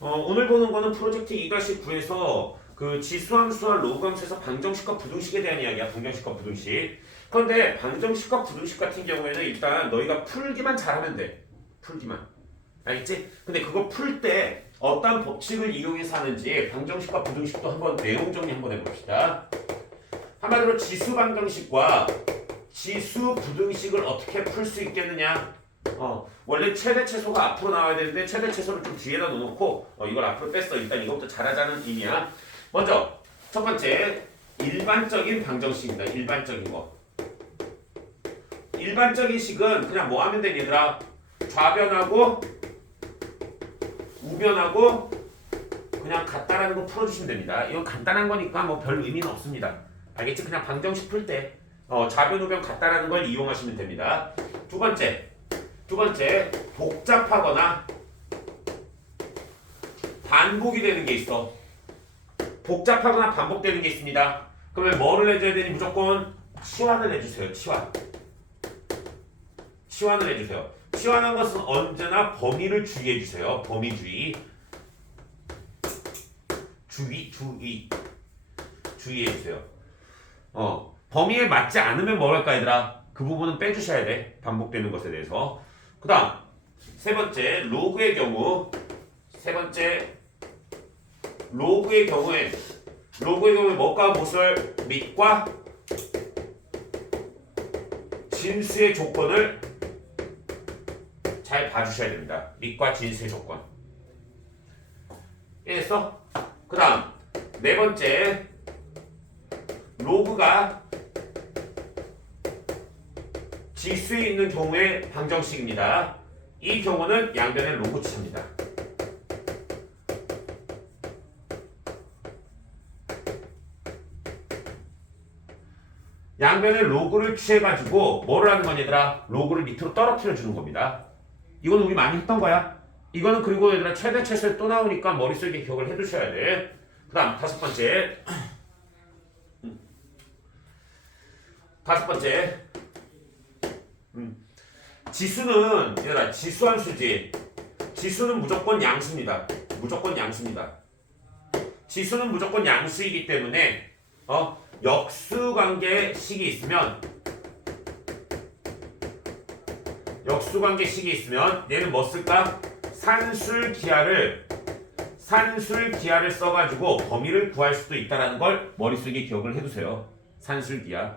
오늘 보는 거는 프로젝트 2-9에서 그 지수함수와 로그함수에서 방정식과 부등식에 대한 이야기야. 방정식과 부등식. 그런데 방정식과 부등식 같은 경우에는 일단 너희가 풀기만 잘하면 돼. 풀기만. 알겠지? 근데 그거 풀 때 어떤 법칙을 이용해서 하는지 방정식과 부등식도 한번 내용 정리 한번 해봅시다. 한마디로 지수 방정식과 지수 부등식을 어떻게 풀 수 있겠느냐? 원래 최대 최소가 앞으로 나와야 되는데 최대 최소를 좀 뒤에다 놓고 이걸 앞으로 뺐어. 일단 이것부터 잘하자는 의미야. 먼저 첫 번째 일반적인 방정식입니다. 일반적인 거. 일반적인 식은 그냥 뭐 하면 되니 얘들아? 좌변하고 우변하고 그냥 같다라는 거 풀어주시면 됩니다. 이건 간단한 거니까 뭐 별 의미는 없습니다. 알겠지? 그냥 방정식 풀 때 좌변 우변 같다라는 걸 이용하시면 됩니다. 두 번째 복잡하거나 반복이 되는 게 있어. 복잡하거나 반복되는 게 있습니다. 그러면 뭐를 해줘야 되니? 무조건 치환을 해주세요. 치환을 해주세요. 치환한 것은 언제나 범위를 주의해주세요. 범위주의. 주의해주세요. 범위에 맞지 않으면 뭐 할까 얘들아? 그 부분은 빼주셔야 돼. 반복되는 것에 대해서. 그 다음 세 번째 로그의 경우에 뭐과 무엇을 밑과 진수의 조건을 잘 봐주셔야 됩니다. 밑과 진수의 조건. 이해했어? 그 다음 네 번째 로그가 지수에 있는 경우의 방정식입니다. 이 경우는 양변의 로그 취합니다. 양변의 로그를 취해가지고 뭐를 하는 거냐 얘들아? 로그를 밑으로 떨어뜨려 주는 겁니다. 이건 우리 많이 했던 거야. 이거는 그리고 얘들아 최대 최소에 또 나오니까 머릿속에 기억을 해두셔야 돼. 그 다음 다섯 번째 지수는 얘들아 지수함수지. 지수는 무조건 양수입니다. 지수는 무조건 양수이기 때문에 역수관계식이 있으면 얘는 뭐 쓸까? 산술기하를 써가지고 범위를 구할 수도 있다는 걸 머릿속에 기억을 해두세요. 산술기하.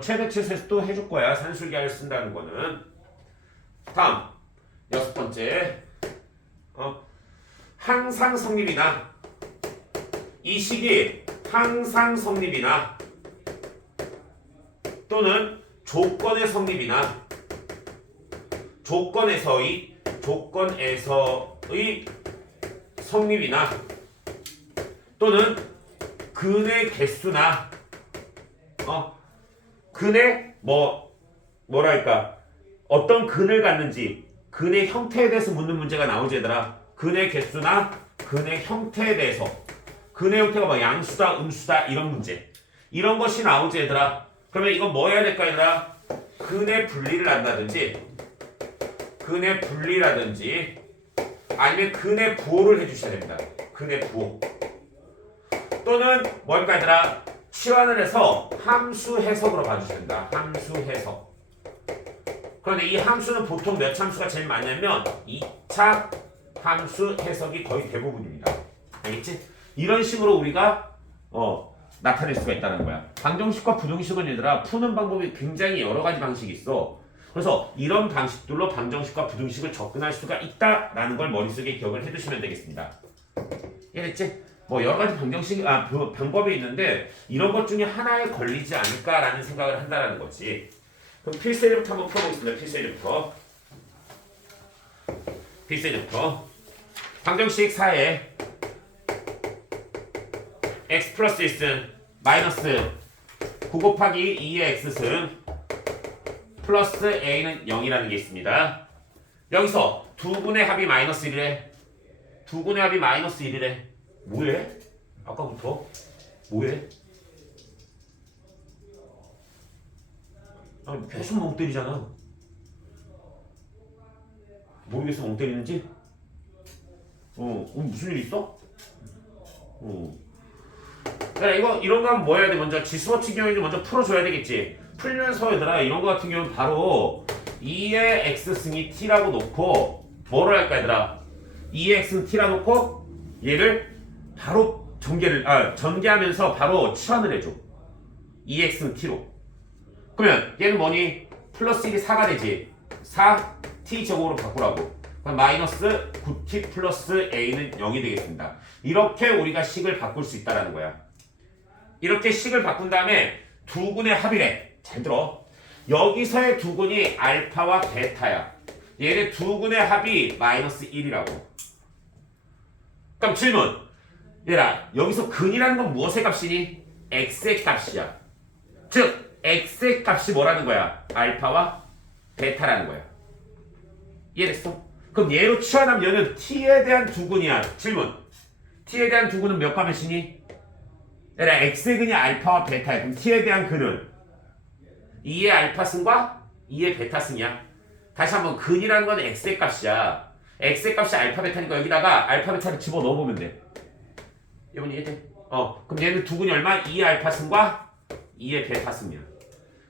최대 최소에서 또 해줄 거야. 산술기하를 쓴다는 거는. 다음 여섯 번째 항상 성립이나 이 식이 항상 성립이나 또는 조건의 성립이나 조건에서의 성립이나 또는 근의 개수나 근의 뭐랄까 어떤 근을 갖는지 근의 형태에 대해서 묻는 문제가 나오지 얘들아. 근의 개수나 근의 형태에 대해서 근의 형태가 뭐 양수다 음수다 이런 문제 이런 것이 나오지 얘들아. 그러면 이건 뭐 해야 될까 얘들아? 근의 분리를 한다든지 아니면 근의 부호를 해주셔야 됩니다. 근의 부호 또는 뭘까 얘들아? 치환을 해서 함수 해석으로 봐주셔야 된다. 함수 해석. 그런데 이 함수는 보통 몇 함수가 제일 많냐면 2차 함수 해석이 거의 대부분입니다. 알겠지? 이런 식으로 우리가 나타낼 수가 있다는 거야. 방정식과 부등식은 얘들아 푸는 방법이 굉장히 여러 가지 방식이 있어. 그래서 이런 방식들로 방정식과 부등식을 접근할 수가 있다라는 걸 머릿속에 기억을 해두시면 되겠습니다. 이해됐지? 뭐 여러 가지 방법이 있는데 이런 것 중에 하나에 걸리지 않을까라는 생각을 한다라는 거지. 그럼 필수제부터 한번 풀어보겠습니다. 필수제부터 방정식 4에 x 플러스 1승 마이너스 9 곱하기 2의 x승 플러스 a는 0이라는 게 있습니다. 여기서 두 분의 합이 마이너스 1이래. 뭐해? 아까부터 뭐해? 계속 멍 때리잖아. 모르겠어 멍 때리는지? 무슨 일 있어? 야, 이런 거 하면 뭐 해야 돼? 먼저 지수 같은 경우에는 먼저 풀어줘야 되겠지. 풀면서 얘들아, 이런 거 같은 경우는 바로 2의 x승이 t라고 놓고, 뭐를 할까, 얘들아? 2의 x는 t라 놓고, 얘를 바로 전개하면서 바로 치환을 해줘. 2x는 t로. 그러면 얘는 뭐니? 플러스 1이 4가 되지. 4, t 제곱으로 바꾸라고. 그럼 마이너스 9t 플러스 a는 0이 되겠습니다. 이렇게 우리가 식을 바꿀 수 있다는 거야. 이렇게 식을 바꾼 다음에 두 군의 합이래. 잘 들어. 여기서의 두 군이 알파와 베타야. 얘네 두 군의 합이 마이너스 1이라고. 그럼 질문. 얘라, 여기서 근이라는 건 무엇의 값이니? x의 값이야. 즉, x의 값이 뭐라는 거야? 알파와 베타라는 거야. 이해됐어? 그럼 얘로 치환하면 얘는 t에 대한 두근이야. 질문. t에 대한 두근은 몇 값이니? 얘라, x의 근이 알파와 베타야. 그럼 t에 대한 근은 2의 알파승과 2의 베타승이야. 다시 한번 근이라는 건 x의 값이야. x의 값이 알파 베타니까 여기다가 알파 베타를 집어넣어보면 돼. 이번 이해돼? 그럼 얘는 두근이 얼마? 2의 알파승과 2의 베타승이야.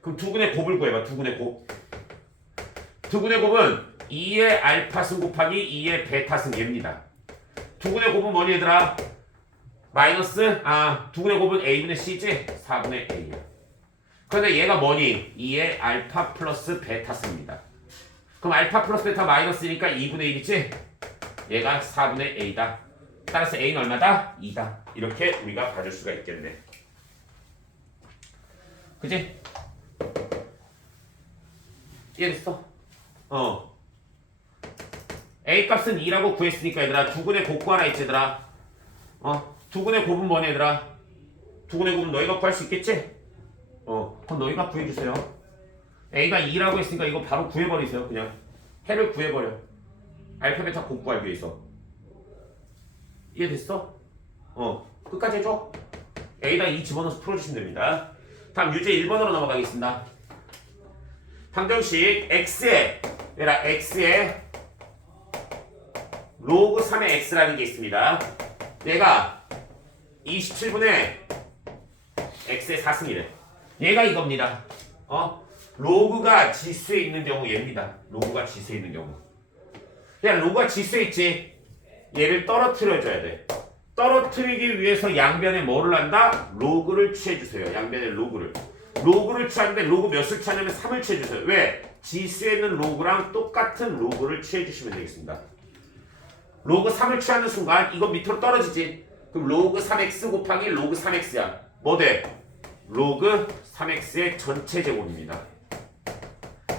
그럼 두근의 곱을 구해봐. 두근의 곱. 두근의 곱은 2의 알파승 곱하기 2의 베타승 얘입니다. 두근의 곱은 뭐니 얘들아? 두근의 곱은 a분의 c지? 4분의 a야. 그런데 얘가 뭐니? 2의 알파 플러스 베타승입니다. 그럼 알파 플러스 베타 마이너스니까 2분의 1이지? 얘가 4분의 a다. 따라서 a는 얼마다? 2다. 이렇게 우리가 봐줄 수가 있겠네. 그치? 이해됐어? a 값은 2라고 구했으니까 얘들아 두근의 곱 구하라 했지 얘들아. 두근의 곱은 뭐니 얘들아? 두근의 곱은 너희가 구할 수 있겠지? 그럼 너희가 구해주세요. a가 2라고 했으니까 이거 바로 구해버리세요. 그냥 해를 구해버려. 알파 베타 곱 구하기 위해서. 이해됐어? 끝까지 해줘. a에다 2 집어넣어서 풀어주시면 됩니다. 다음 유제 1번으로 넘어가겠습니다. 방정식 x에 로그 3의 x라는 게 있습니다. 얘가 27분의 x의 4승이래. 얘가 이겁니다. 로그가 지수에 있는 경우 얘입니다. 로그가 지수에 있는 경우. 그냥 로그가 지수에 있지. 얘를 떨어뜨려줘야 돼. 떨어뜨리기 위해서 양변에 뭐를 한다? 로그를 취해주세요. 양변에 로그를. 로그를 취하는데 로그 몇을 취하냐면 3을 취해주세요. 왜? 지수에 있는 로그랑 똑같은 로그를 취해주시면 되겠습니다. 로그 3을 취하는 순간 이거 밑으로 떨어지지. 그럼 로그 3x 곱하기 로그 3x야. 뭐 돼? 로그 3x의 전체 제곱입니다.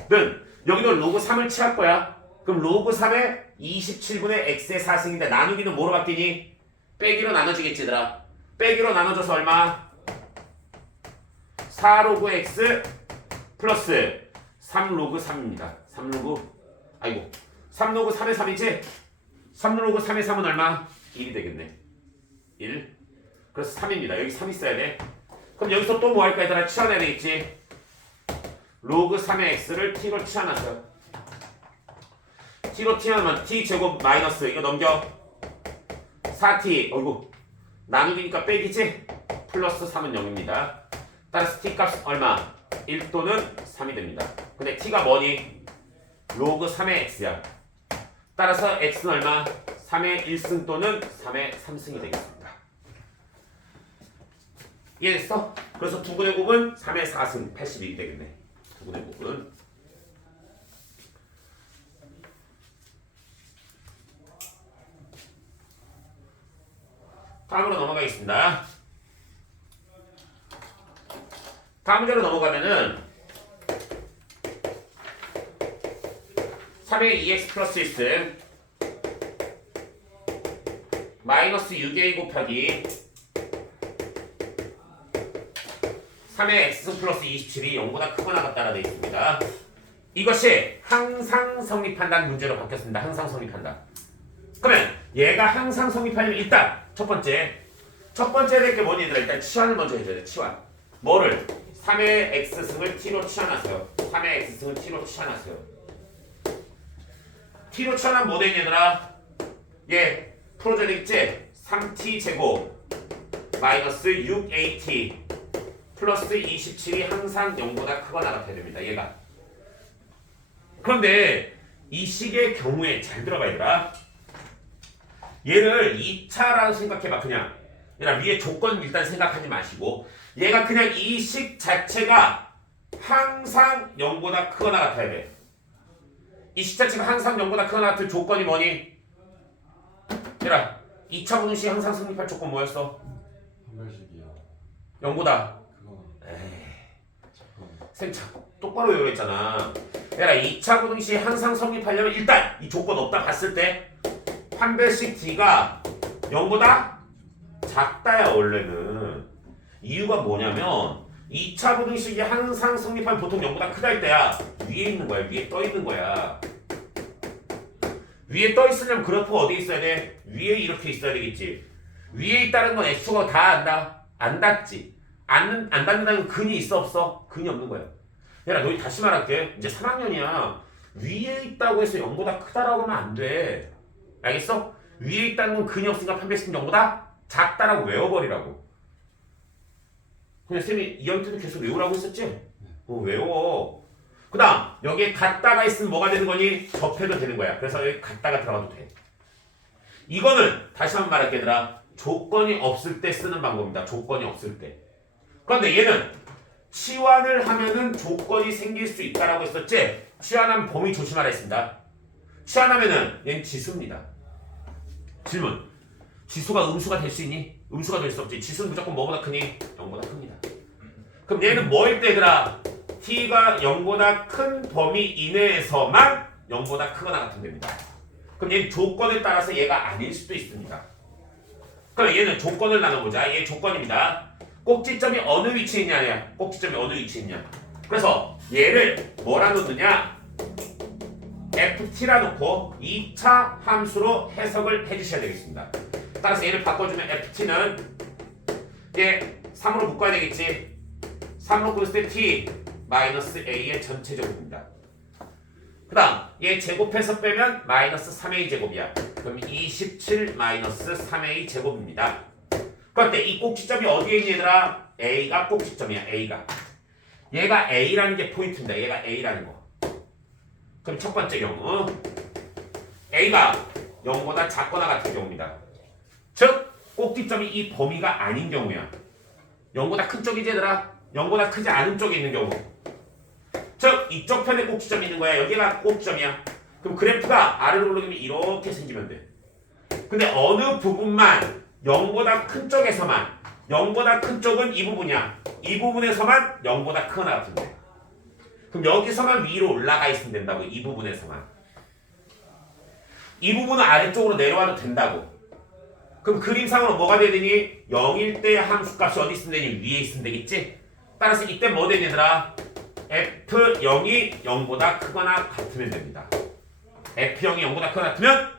는 여기도 로그 3을 취할 거야. 그럼 로그 3의 27분의 x의 4승인데 나누기는 뭐로 바뀌니? 빼기로 나눠지겠지 얘들아. 빼기로 나눠져서 얼마? 4로그 x 플러스 3로그 3입니다. 3로그 3로그 3의 3이지? 3로그 3의 3은 얼마? 1이 되겠네. 1. 그래서 3입니다. 여기 3 있어야 돼. 그럼 여기서 또 뭐 할까 얘들아? 치환해야 되겠지? 로그 3의 x를 t로 치환하세요. t로 치환하면 t 제곱 마이너스 이거 넘겨. 4t 나누기니까 빼기지? 플러스 3은 0입니다. 따라서 t 값 얼마? 1 또는 3이 됩니다. 근데 t가 뭐니? 로그 3의 x야. 따라서 x는 얼마? 3의 1승 또는 3의 3승이 되겠습니다. 이해됐어? 그래서 두근의 곱은 3의 4승 81이 되겠네. 두근의 곱은. 다음으로 넘어가겠습니다. 다음 문제로 넘어가면은 3의 2x 플러스 1승 마이너스 6a 곱하기 3의 x승 플러스 27이 0보다 크거나 같다라 되어 있습니다. 이것이 항상 성립한다는 문제로 바뀌었습니다. 항상 성립한다. 그러면 얘가 항상 성립하려면 일단 첫 번째 될 게 뭐니 얘들아? 일단 치환을 먼저 해줘야 돼. 치환. 뭐를? 3의 x승을 t로 치환하세요. 3의 x승을 t로 치환하세요. t로 치환하면 뭐 되니 얘들아? 풀어줘야 되겠지? 3t 제곱 마이너스 6at 플러스 27이 항상 0보다 크거나 같아야 됩니다. 얘가. 그런데 이 식의 경우에 잘 들어봐 얘들아. 얘를 2차라고 생각해봐. 그냥 얘들아 위에 조건 일단 생각하지 마시고 얘가 그냥 이 식 자체가 항상 0보다 크거나 같아야 돼. 이 식 자체가 항상 0보다 크거나 같은 조건이 뭐니? 얘들아 2차 분식 항상 성립할 조건 뭐였어? 한별식이야. 0보다. 그거. 쌤 똑바로 외우랬잖아. 얘들아 2차 분식 항상 성립하려면 일단 이 조건 없다 봤을 때 판별식 D가 0보다 작다야 원래는. 이유가 뭐냐면 2차 부등식이 항상 성립하면 보통 0보다 크다 할 때야 위에 있는 거야. 위에 떠 있는 거야. 위에 떠 있으려면 그래프가 어디 있어야 돼? 위에 이렇게 있어야 되겠지. 위에 있다는 건 x축가 다 안다? 안 닿지. 안 닿는다는 건 근이 있어 없어? 근이 없는 거야. 얘들아 너희 다시 말할게. 이제 3학년이야. 위에 있다고 해서 0보다 크다라고 하면 안 돼. 알겠어? 위에 있다는 건 근이 없으니까 판별식은 0보다 작다라고 외워버리라고. 그냥 쌤이 2학년 때도 계속 외우라고 했었지? 외워. 그 다음 여기에 같다가 있으면 뭐가 되는 거니? 접해도 되는 거야. 그래서 여기 같다가 들어가도 돼. 이거는 다시 한번 말할게 얘들아. 조건이 없을 때 쓰는 방법입니다. 조건이 없을 때. 그런데 얘는 치환을 하면은 조건이 생길 수 있다라고 했었지? 치환하면 범위 조심하라 했습니다. 치환하면은 얘는 지수입니다. 질문. 지수가 음수가 될 수 있니? 음수가 될 수 없지. 지수는 무조건 뭐보다 크니? 0보다 큽니다. 그럼 얘는 뭐일 때 얘들아? t가 0보다 큰 범위 이내에서만 0보다 크거나 같은 됩니다. 그럼 얘는 조건에 따라서 얘가 아닐 수도 있습니다. 그럼 얘는 조건을 나눠보자. 얘 조건입니다. 꼭지점이 어느 위치에 있냐? 꼭지점이 어느 위치에 있냐? 그래서 얘를 뭐라 놓느냐? ft라 놓고 2차 함수로 해석을 해주셔야 되겠습니다. 따라서 얘를 바꿔주면 ft는 얘 3으로 묶어야 되겠지. 3으로 묶었을 때 t 마이너스 a의 전체 제곱입니다. 그 다음 얘 제곱해서 빼면 마이너스 3a 제곱이야. 그럼 27 마이너스 3a 제곱입니다. 그런데 이 꼭지점이 어디에 있니 얘들아? a가 꼭지점이야. a가. 얘가 a라는 게 포인트입니다. 얘가 a라는 거. 그럼 첫 번째 경우 a가 0보다 작거나 같은 경우입니다. 즉 꼭지점이 이 범위가 아닌 경우야. 0보다 큰 쪽이지 얘들아? 0보다 크지 않은 쪽에 있는 경우. 즉 이쪽 편에 꼭지점이 있는 거야. 여기가 꼭지점이야. 그럼 그래프가 아래로 오르면 이렇게 생기면 돼. 근데 어느 부분만 0보다 큰 쪽에서만 0보다 큰 쪽은 이 부분이야. 이 부분에서만 0보다 크거나 같은데. 그럼 여기서만 위로 올라가 있으면 된다고. 이 부분에서만. 이 부분은 아래쪽으로 내려와도 된다고. 그럼 그림상으로 뭐가 돼야 되니? 0일 때 함수값이 어디 있으면 되니? 위에 있으면 되겠지? 따라서 이때 뭐 되니 얘들아? F0이 0보다 크거나 같으면 됩니다. F0이 0보다 크거나 같으면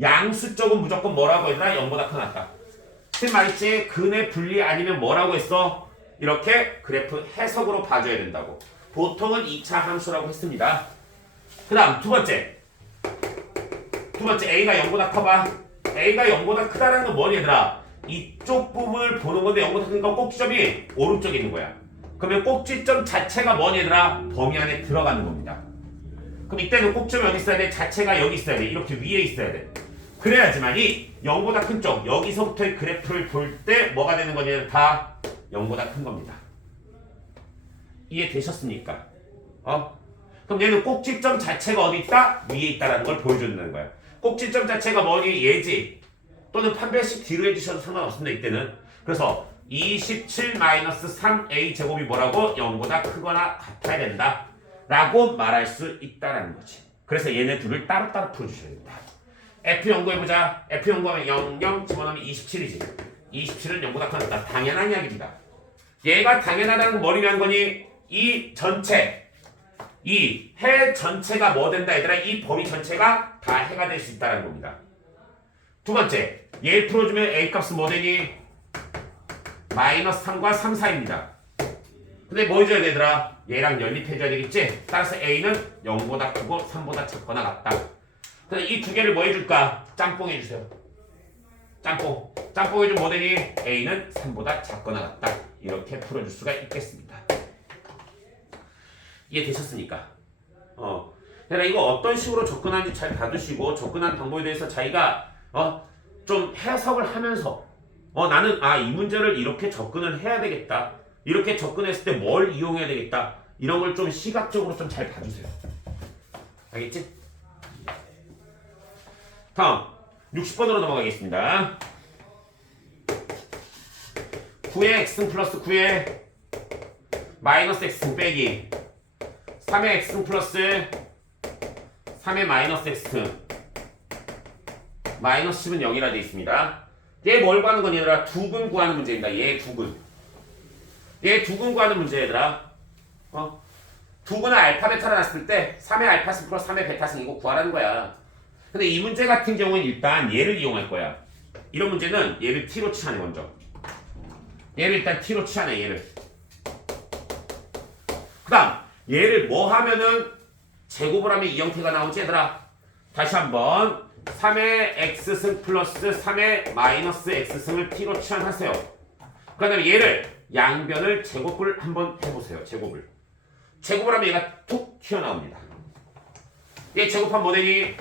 양수 쪽은 무조건 뭐라고 얘들아? 0보다 크거나 같다. 쌤 말했지? 근의 분리 아니면 뭐라고 했어? 이렇게 그래프 해석으로 봐줘야 된다고. 보통은 2차 함수라고 했습니다. 그 다음 두 번째 A가 0보다 커봐. A가 0보다 크다라는 건 뭐니 얘들아? 이쪽 부분을 보는 건데 0보다 크니까 꼭지점이 오른쪽에 있는 거야. 그러면 꼭지점 자체가 뭐니 얘들아? 범위 안에 들어가는 겁니다. 그럼 이때는 꼭지점이 어디 있어야 돼? 자체가 여기 있어야 돼. 이렇게 위에 있어야 돼. 그래야지만이 0보다 큰 쪽, 여기서부터의 그래프를 볼 때 뭐가 되는 거냐면 다 0보다 큰 겁니다. 이해되셨습니까? 그럼 얘는 꼭지점 자체가 어디 있다? 위에 있다라는 걸 보여준다는 거야. 꼭지점 자체가 뭐니? 얘지. 또는 판별식 뒤로 해주셔도 상관없습니다. 이때는. 그래서 27-3a 제곱이 뭐라고? 0보다 크거나 같아야 된다 라고 말할 수 있다라는 거지. 그래서 얘네 둘을 따로따로 풀어주셔야 됩니다. F 연구해보자. F 연구하면 0, 0 집어넣으면 27이지. 27은 0보다 크다. 당연한 이야기입니다. 얘가 당연하다는 건 뭐라는 거니? 이 전체, 이 해 전체가 뭐 된다 얘들아? 이 범위 전체가 다 해가 될 수 있다는 겁니다. 두 번째, 얘 풀어주면 A 값은 뭐 되니? 마이너스 3과 3, 4입니다. 근데 뭐 해줘야 되더라? 얘랑 연립해줘야 되겠지? 따라서 A는 0보다 크고 3보다 작거나 같다. 그래서 이 두 개를 뭐 해줄까? 짬뽕 해주세요. 짬뽕이 좀 모델이 A는 3보다 작거나 같다. 이렇게 풀어줄 수가 있겠습니다. 이해되셨습니까? 그러니까 이거 어떤 식으로 접근하는지 잘 봐두시고 접근한 방법에 대해서 자기가 좀 해석을 하면서 나는 이 문제를 이렇게 접근을 해야 되겠다. 이렇게 접근했을 때 뭘 이용해야 되겠다. 이런 걸 좀 시각적으로 좀 잘 봐주세요. 알겠지? 다음 60번으로 넘어가겠습니다. 9의 x승 플러스 9의 마이너스 x승 빼기 3의 x승 플러스 3의 마이너스 x승 마이너스 10은 0이라 되어 있습니다. 얘 뭘 구하는 거니 얘들아? 두근 구하는 문제입니다. 얘 두근 구하는 문제 얘들아. 두근은 알파 베타로 났을 때 3의 알파승 플러스 3의 베타승 이거 구하라는 거야. 근데 이 문제 같은 경우는 일단 얘를 이용할 거야. 이런 문제는 얘를 t로 취하네. 먼저 얘를 일단 t로 취하네. 얘를 그 다음 얘를 뭐 하면은 제곱을 하면 이 형태가 나오지 얘들아. 다시 한번 3의 x승 플러스 3의 마이너스 x승을 t로 취한하세요. 그 다음에 얘를 양변을 제곱을 한번 해보세요. 제곱을 하면 얘가 툭 튀어나옵니다. 얘 제곱한 모델이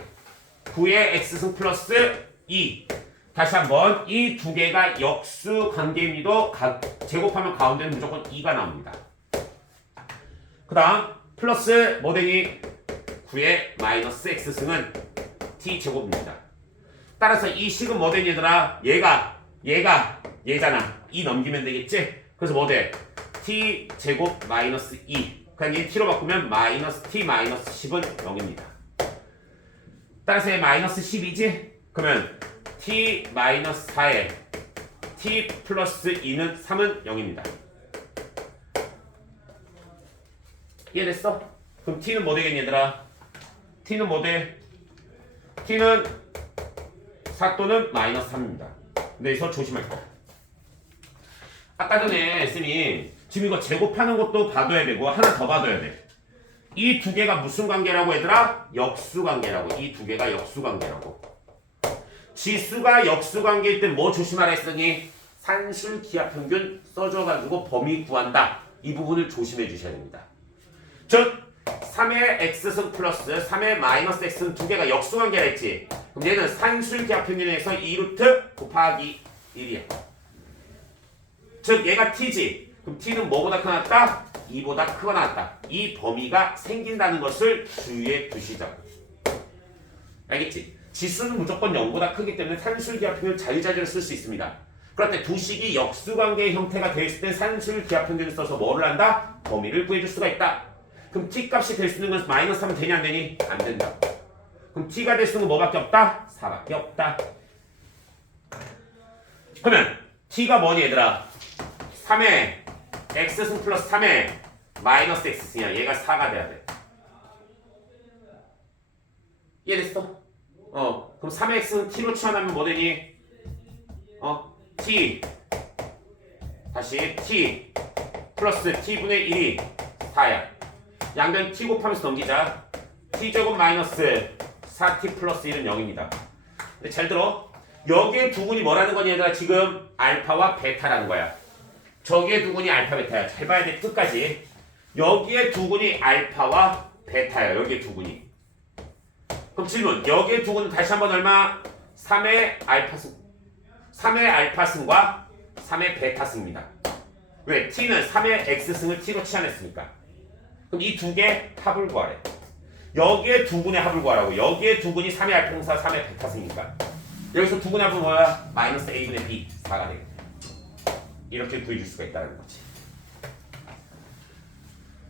9의 x승 플러스 2. 다시 한번 이 두 개가 역수 관계임에도 제곱하면 가운데는 무조건 2가 나옵니다. 그 다음 플러스 모델이 9의 마이너스 x승은 t제곱입니다. 따라서 이 식은 뭐된 얘들아? 얘가 얘잖아. 2 넘기면 되겠지? 그래서 뭐돼? t제곱 마이너스 2. 그냥 얘 t로 바꾸면 마이너스 t 마이너스 10은 0입니다. 따라서 얘 마이너스 10이지? 그러면 t 마이너스 4에 t 플러스 2는 3은 0입니다. 이해됐어? 그럼 t는 뭐 되겠니 얘들아? t는 뭐 돼? t는 4 또는 마이너스 3입니다. 근데 여기서 조심할 거야. 아까 전에 쌤이 지금 이거 제곱하는 것도 봐둬야 되고 하나 더 봐둬야 돼. 이 두 개가 무슨 관계라고 얘들아? 역수관계라고. 이 두 개가 역수관계라고. 지수가 역수관계일 때 뭐 조심하라 했으니 산술 기하평균 써줘가지고 범위 구한다. 이 부분을 조심해 주셔야 됩니다. 즉 3의 x승 플러스 3의 마이너스 x는 두 개가 역수관계라 했지. 그럼 얘는 산술 기하평균에서 2루트 곱하기 1이야. 즉 얘가 t지. 그럼 t는 뭐보다 크거나 같다? 2보다 크거나 같다. 이 범위가 생긴다는 것을 주의해 두시자고. 알겠지? 지수는 무조건 0보다 크기 때문에 산술기하평균을 자유자재로 쓸 수 있습니다. 그럴 때 두 식이 역수관계의 형태가 되어 있을 때 산술기하평균을 써서 뭐를 한다? 범위를 구해줄 수가 있다. 그럼 t 값이 될 수 있는 건 마이너스 하면 되냐 안 되니? 안 된다. 그럼 t가 될 수 있는 건 뭐밖에 없다? 4밖에 없다. 그러면 t가 뭐니 얘들아? 3의 x승 플러스 3의 마이너스 x승이야. 얘가 4가 돼야 돼. 이해됐어? 그럼 3의 x는 t로 치환하면 뭐 되니? t 다시 t 플러스 t분의 1이 4야. 양변 t 곱하면서 넘기자. t제곱 마이너스 4t 플러스 1은 0입니다. 근데 잘 들어. 여기에 두근이 뭐라는 거니 얘들아? 지금 알파와 베타라는 거야. 저기에 두근이 알파 베타야. 잘 봐야 돼. 끝까지. 여기에 두근이 알파와 베타야. 여기에 두근이. 그럼 질문. 여기에 두근은 다시 한번 얼마? 3의 알파승. 3의 알파승과 3의 베타승입니다. 왜? t는 3의 x승을 t로 치환했으니까. 그럼 이 두 개 합을 구하래. 여기에 두근의 합을 구하라고. 여기에 두근이 3의 알파승과 3의 베타승이니까. 여기서 두근의 합은 뭐야? 마이너스 a분의 b 4가 되겠네. 이렇게 구해줄 수가 있다는 거지.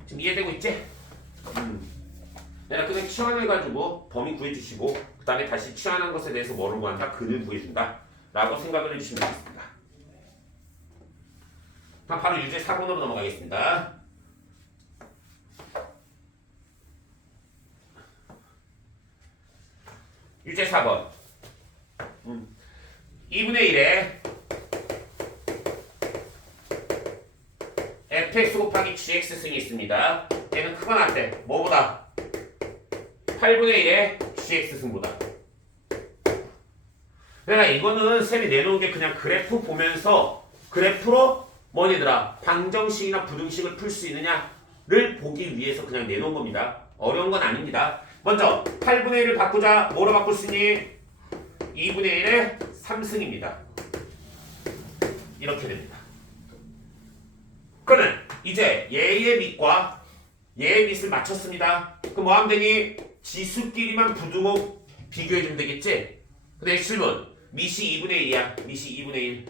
지금 이해되고 있지? 내가 그냥 치환해가지고 범위 구해주시고 그 다음에 다시 치환한 것에 대해서 뭐를 구한다? 근을 구해준다 라고 생각을 해주시면 되겠습니다. 그럼 바로 유제 4번으로 넘어가겠습니다. 유제 4번 2분의 1에 fx 곱하기 gx승이 있습니다. 얘는 크거나 같대. 뭐보다? 8분의 1의 gx승보다. 그러니까 이거는 쌤이 내놓은 게 그냥 그래프 보면서 그래프로 뭐니더라 방정식이나 부등식을 풀 수 있느냐를 보기 위해서 그냥 내놓은 겁니다. 어려운 건 아닙니다. 먼저 8분의 1을 바꾸자. 뭐로 바꿀 수 있니? 2분의 1의 3승입니다. 이렇게 됩니다. 그러면 이제 얘의 밑과 얘의 밑을 맞췄습니다. 그럼 뭐 하면 되니? 지수끼리만 부등호 비교해주면 되겠지? 근데 질문 밑이 2분의 1이야. 밑이 2분의 1.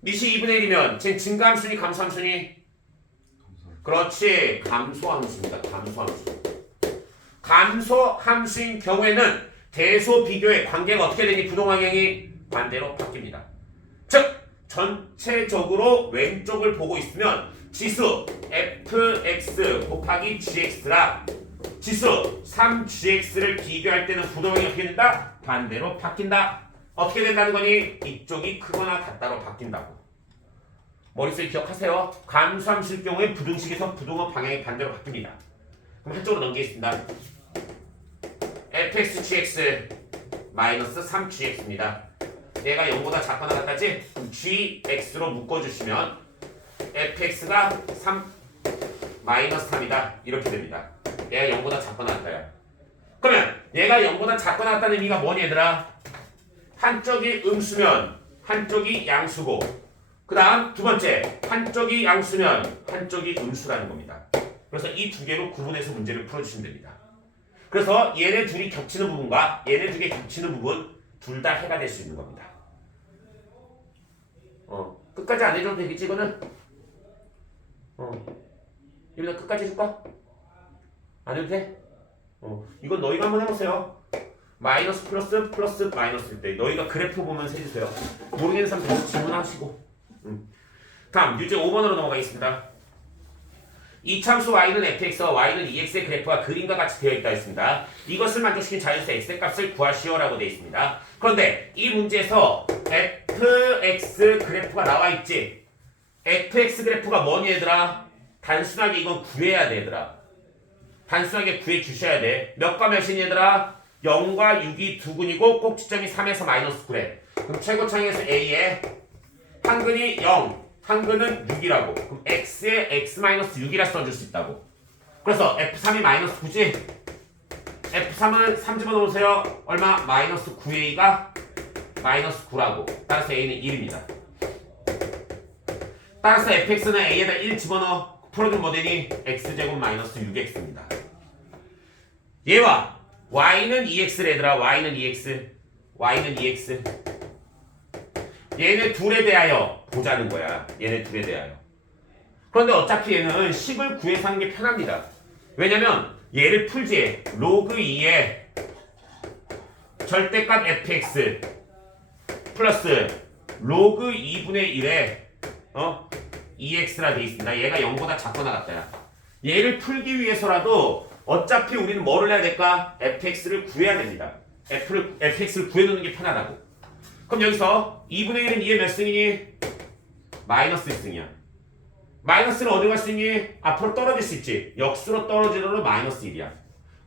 밑이 2분의 1이면 쟤 증가함수니 감소함수니? 그렇지. 감소함수입니다. 감소함수. 감소함수인 경우에는 대소 비교의 관계가 어떻게 되니? 부동방향이 반대로 바뀝니다. 즉 전체적으로 왼쪽을 보고 있으면 지수 fx 곱하기 gx라 지수 3gx를 비교할 때는 부동항이 어떻게 된다? 반대로 바뀐다. 어떻게 된다는 거니? 이쪽이 크거나 같다로 바뀐다고. 머릿속에 기억하세요. 감소함수일 경우에 부등식에서 부동항 방향이 반대로 바뀝니다. 그럼 한쪽으로 넘기겠습니다. fx gx 마이너스 3gx입니다. 얘가 0보다 작거나 같다지? 그럼 gx로 묶어주시면 fx가 3 마이너스 3이다. 이렇게 됩니다. 얘가 0보다 작거나 같아요. 그러면 얘가 0보다 작거나 같다는 의미가 뭐니 얘들아? 한쪽이 음수면 한쪽이 양수고 그 다음 두 번째 한쪽이 양수면 한쪽이 음수라는 겁니다. 그래서 이 두 개로 구분해서 문제를 풀어주시면 됩니다. 그래서 얘네 둘이 겹치는 부분과 얘네 두 개 겹치는 부분 둘 다 해가 될 수 있는 겁니다. 끝까지 안 해줘도 되겠지 이거는? 여기다 끝까지 해줄까? 안 해도 돼? 이건 너희가 한번 해보세요. 마이너스 플러스 플러스 마이너스일 때 너희가 그래프 보면서 해주세요. 모르겠는 사람 계속 질문하시고. 다음 유제 5번으로 넘어가겠습니다. 이참수 y는 fx와 y는 ex의 그래프가 그림과 같이 되어 있다 했습니다. 이것을 만족시킨 자연수 x의 값을 구하시오라고 되어 있습니다. 그런데 이 문제에서 fx 그래프가 나와 있지. fx 그래프가 뭐니 얘들아? 단순하게 이건 구해야 돼 얘들아. 단순하게 구해 주셔야 돼. 몇과 몇이니 얘들아? 0과 6이 두 근이고 꼭지점이 3에서 마이너스 9래. 그럼 최고차항에서 a에 한 근이 0, 한 근은 6이라고. 그럼 x에 x-6이라 써줄 수 있다고. 그래서 f3이 마이너스 9지? f3은 3 집어넣으세요. 얼마? 마이너스 9a가 마이너스 9라고. 따라서 a는 1입니다. 따라서 fx는 a에다 1 집어넣어. 풀어주면 뭐 되니? x제곱 마이너스 6x입니다. 얘와 y는 2x를 얘들아. y는 2x. y는 2x. 얘네 둘에 대하여 보자는 거야. 얘네 둘에 대하여. 그런데 어차피 얘는 식을 구해서 하는 게 편합니다. 왜냐면 얘를 풀지. 로그 2의 절대값 fx 플러스 로그 2분의 1의 2x라 되어 있습니다. 얘가 0보다 작거나 같다야. 얘를 풀기 위해서라도 어차피 우리는 뭐를 해야 될까? fx를 구해야 됩니다. fx를 구해놓는 게 편하다고. 그럼 여기서 2분의 1은 2의 몇 승이니? 마이너스 1승이야. 마이너스는 어디 갈 수 있니? 앞으로 떨어질 수 있지. 역수로 떨어지더라도 마이너스 1이야.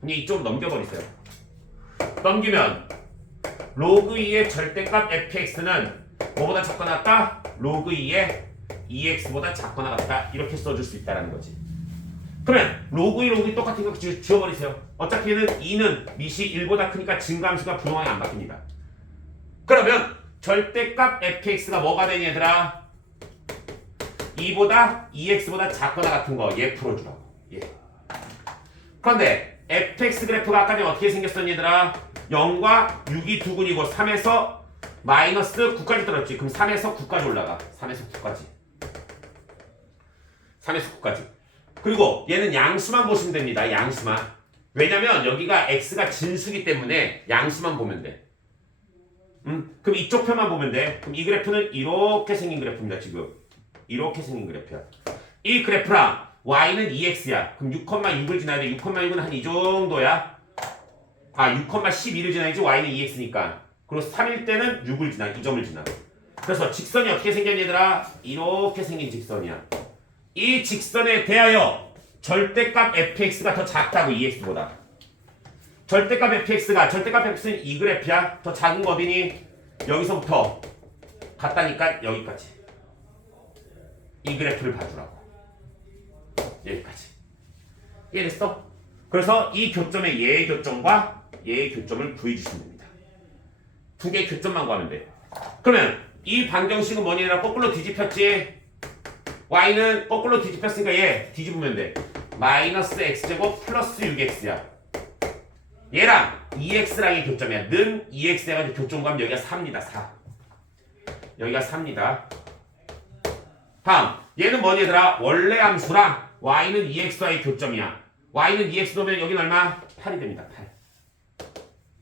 그럼 이쪽 넘겨버리세요. 넘기면 로그 2의 절대값 fx는 뭐보다 작거나 같다? 로그 2의 2x보다 작거나 같다. 이렇게 써줄 수 있다는 거지. 그러면 로그 2, 로그 2 똑같은 거 지워버리세요. 어차피 얘는 2는 밑이 1보다 크니까 증가함수가 부동항이 안 바뀝니다. 그러면 절대값 fx가 뭐가 되니 얘들아? 2보다 2x보다 작거나 같은 거 얘 풀어주라고. 예. 그런데 fx 그래프가 아까 전에 어떻게 생겼었니 얘들아? 0과 6이 두 근이고 3에서 마이너스 9까지 떨어졌지. 그럼 3에서 9까지 올라가. 3에서 9까지. 3에서 9까지. 그리고 얘는 양수만 보시면 됩니다. 양수만. 왜냐면 여기가 x가 진수기 때문에 양수만 보면 돼. 그럼 이쪽 편만 보면 돼. 그럼 이 그래프는 이렇게 생긴 그래프입니다. 지금 이렇게 생긴 그래프야. 이 그래프랑 y는 2x야. 그럼 6,6을 지나야 돼. 6,6은 한 이 정도야. 6,12를 지나야지. y는 2x니까. 그리고 3일 때는 6을 지나. 이 점을 지나. 그래서 직선이 어떻게 생겼니 얘들아? 이렇게 생긴 직선이야. 이 직선에 대하여 절대값 fx가 더 작다고 2x보다. 절대값 fx가 절대값 fx는 이 그래프야. 더 작은 거 어디니? 여기서부터 같다니까 여기까지. 이 그래프를 봐주라고. 여기까지. 이해됐어? 그래서 이 교점의 얘의 교점과 얘의 교점을 구해주시면 됩니다. 두 개의 교점만 구하면 돼. 그러면 이 방정식은 뭐니라 거꾸로 뒤집혔지? y는 거꾸로 뒤집혔으니까 얘 뒤집으면 돼. 마이너스 x제곱 플러스 6x야. 얘랑 2x랑의 교점이야. 는 2x에 가지고 교점 구하면 여기가 4입니다. 4. 여기가 4입니다. 다음 얘는 뭐니 얘들아? 원래 함수랑 y는 2x와의 교점이야. y는 2x 넣으면 여기는 얼마? 8이 됩니다.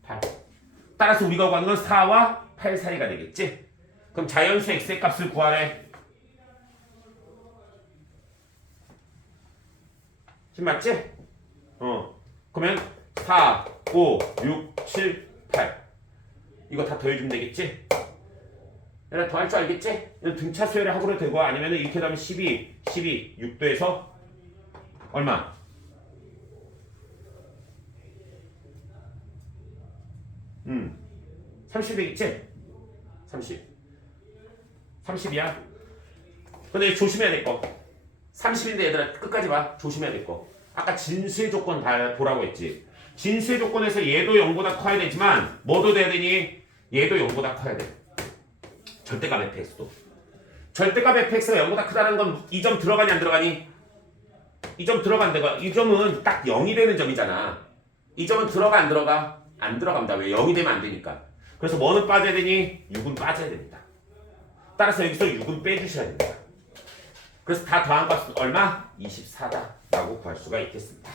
8. 따라서 우리가 구하는 건 4와 8 사이가 되겠지? 그럼 자연수 x의 값을 구하래. 지금 맞지? 그러면 4, 5, 6, 7, 8 이거 다 더해주면 되겠지? 얘들아 더할 줄 알겠지? 등차 수열에 합으로 되고 아니면 이렇게 되면 12, 6도에서 얼마? 30 되겠지? 30이야. 근데 조심해야 될 거. 30인데 얘들아 끝까지 봐. 조심해야 될 거. 아까 진수의 조건 다 보라고 했지. 진수의 조건에서 얘도 0보다 커야 되지만 뭐도 돼야 되니? 얘도 0보다 커야 돼. 절대값 fx도. 절대값 fx가 0보다 크다는 건 이 점 들어가니 안 들어가니? 이 점 들어간다가 이 점은 딱 0이 되는 점이잖아. 이 점은 들어가 안 들어가? 안 들어갑니다. 왜? 0이 되면 안 되니까. 그래서 뭐는 빠져야 되니? 6은 빠져야 됩니다. 따라서 여기서 6은 빼주셔야 됩니다. 그래서 다 더한 값은 얼마? 24다 라고 구할 수가 있겠습니다.